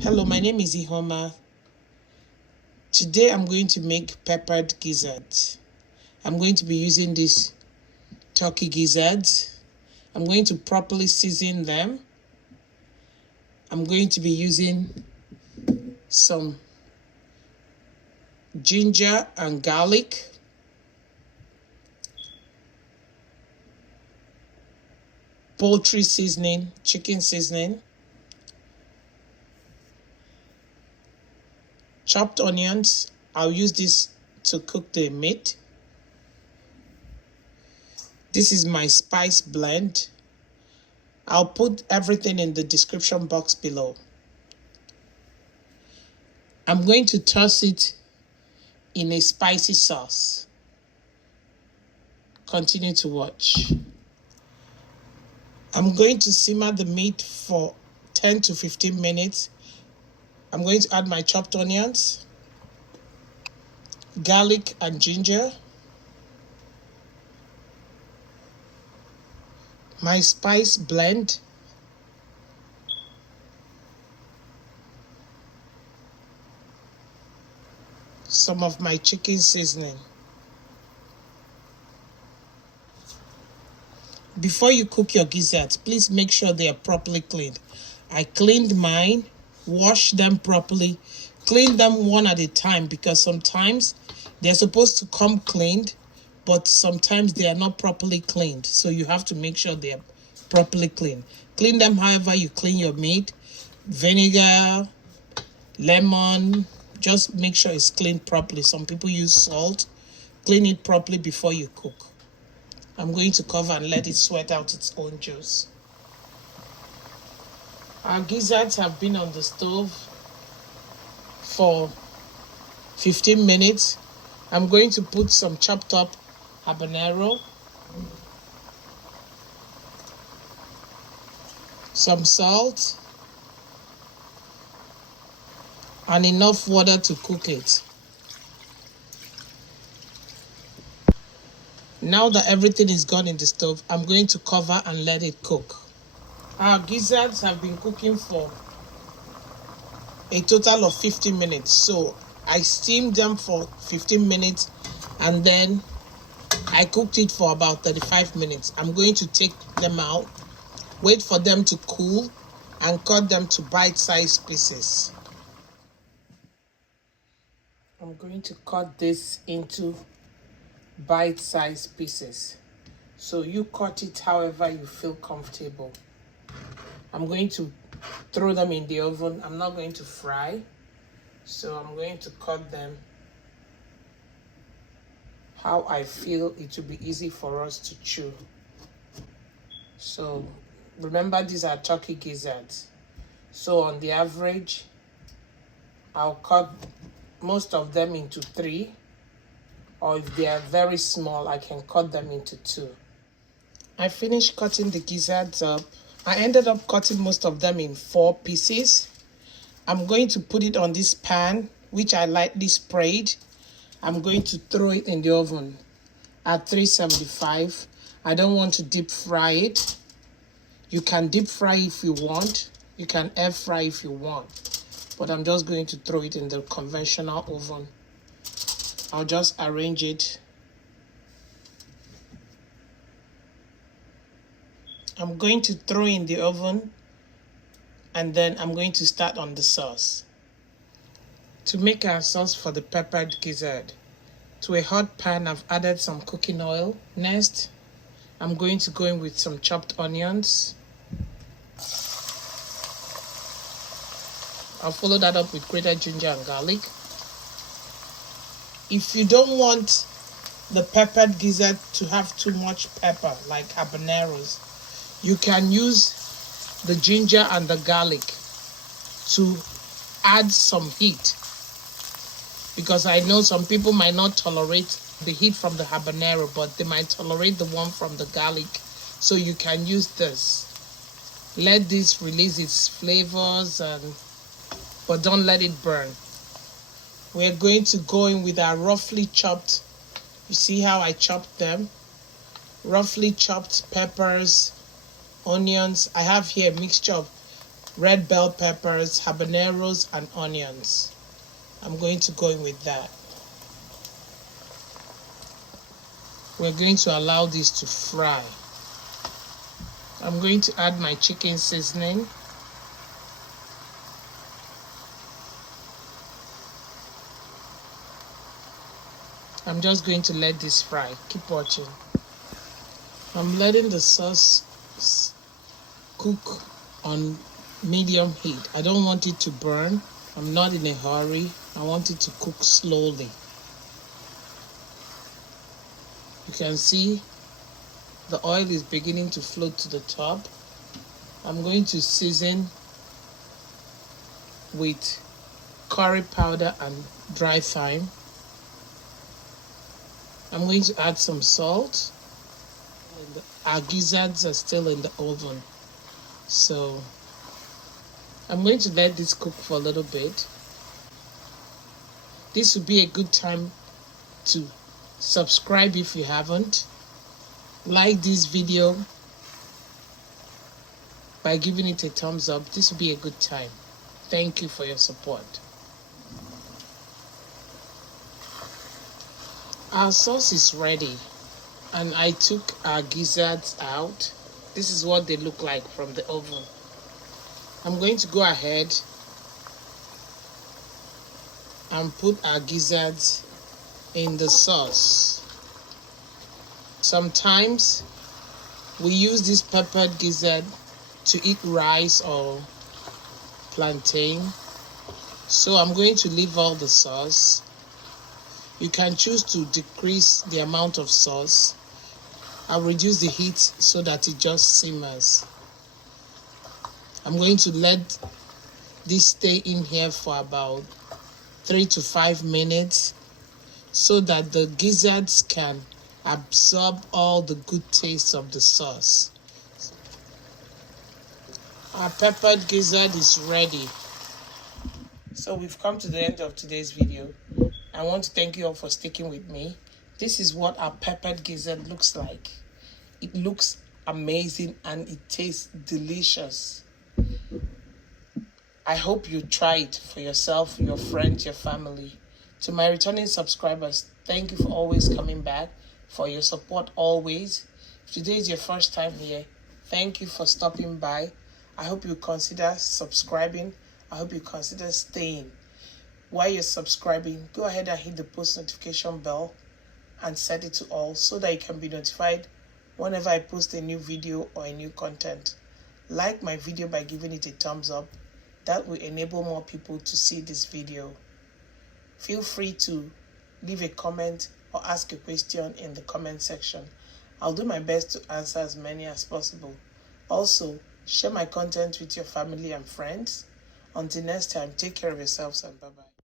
Hello, my name is Ihoma. Today I'm going to make peppered gizzards. I'm going to be using these turkey gizzards. I'm going to properly season them. I'm going to be using some ginger and garlic. Poultry seasoning, chicken seasoning. Chopped onions. I'll use this to cook the meat. This is my spice blend. I'll put everything in the description box below. I'm going to toss it in a spicy sauce. Continue to watch. I'm going to simmer the meat for 10 to 15 minutes. I'm going to add my chopped onions, garlic and ginger, my spice blend, some of my chicken seasoning. Before you cook your gizzards, please make sure they are properly cleaned. I cleaned mine, washed them properly, clean them one at a time because sometimes they're supposed to come cleaned, but sometimes they are not properly cleaned. So you have to make sure they are properly cleaned. Clean them however you clean your meat. Vinegar, lemon, just make sure it's cleaned properly. Some people use salt. Clean it properly before you cook. I'm going to cover and let it sweat out its own juice. Our gizzards have been on the stove for 15 minutes. I'm going to put some chopped up habanero, some salt, and enough water to cook it. Now that everything is gone in the stove, I'm going to cover and let it cook. Our gizzards have been cooking for a total of 15 minutes. So I steamed them for 15 minutes and then I cooked it for about 35 minutes. I'm going to take them out, wait for them to cool, and cut them to bite-sized pieces. I'm going to cut this into bite-sized pieces. So you cut it however you feel comfortable. I'm going to throw them in the oven. I'm not going to fry. So I'm going to cut them how I feel it will be easy for us to chew. So remember, these are turkey gizzards. So on the average, I'll cut most of them into 3. Or if they are very small, I can cut them into 2. I finished cutting the gizzards up. I ended up cutting most of them in 4 pieces. I'm going to put it on this pan, which I lightly sprayed. I'm going to throw it in the oven at 375. I don't want to deep fry it. You can deep fry if you want. You can air fry if you want. But I'm just going to throw it in the conventional oven. I'll just arrange it. I'm going to throw in the oven and then I'm going to start on the sauce. To make our sauce for the peppered gizzard, to a hot pan I've added some cooking oil. Next, I'm going to go in with some chopped onions. I'll follow that up with grated ginger and garlic. If you don't want the peppered gizzard to have too much pepper, like habaneros, you can use the ginger and the garlic to add some heat. Because I know some people might not tolerate the heat from the habanero, but they might tolerate the one from the garlic. So you can use this. Let this release its flavors, but don't let it burn. We're going to go in with our roughly chopped, you see how I chopped them? Roughly chopped peppers, onions. I have here a mixture of red bell peppers, habaneros, and onions. I'm going to go in with that. We're going to allow this to fry. I'm going to add my chicken seasoning. I'm just going to let this fry. Keep watching. I'm letting the sauce cook on medium heat. I don't want it to burn. I'm not in a hurry. I want it to cook slowly. You can see the oil is beginning to float to the top. I'm going to season with curry powder and dry thyme. I'm going to add some salt. Our gizzards are still in the oven, so I'm going to let this cook for a little bit. This would be a good time to subscribe if you haven't. Like this video by giving it a thumbs up. This would be a good time. Thank you for your support. Our sauce is ready, and I took our gizzards out. This is what they look like from the oven. I'm going to go ahead and put our gizzards in the sauce. Sometimes we use this peppered gizzard to eat rice or plantain. So I'm going to leave all the sauce. You can choose to decrease the amount of sauce. I'll reduce the heat so that it just simmers. I'm going to let this stay in here for about 3 to 5 minutes so that the gizzards can absorb all the good taste of the sauce. Our peppered gizzard is ready. So we've come to the end of today's video. I want to thank you all for sticking with me. This is what our peppered gizzard looks like. It looks amazing and it tastes delicious. I hope you try it for yourself, your friends, your family. To my returning subscribers, thank you for always coming back, for your support always. If today is your first time here, thank you for stopping by. I hope you consider subscribing. I hope you consider staying. While you're subscribing, go ahead and hit the post notification bell and set it to all so that you can be notified whenever I post a new video or a new content. Like my video by giving it a thumbs up. That will enable more people to see this video. Feel free to leave a comment or ask a question in the comment section. I'll do my best to answer as many as possible. Also, share my content with your family and friends. Until next time, take care of yourselves and bye-bye.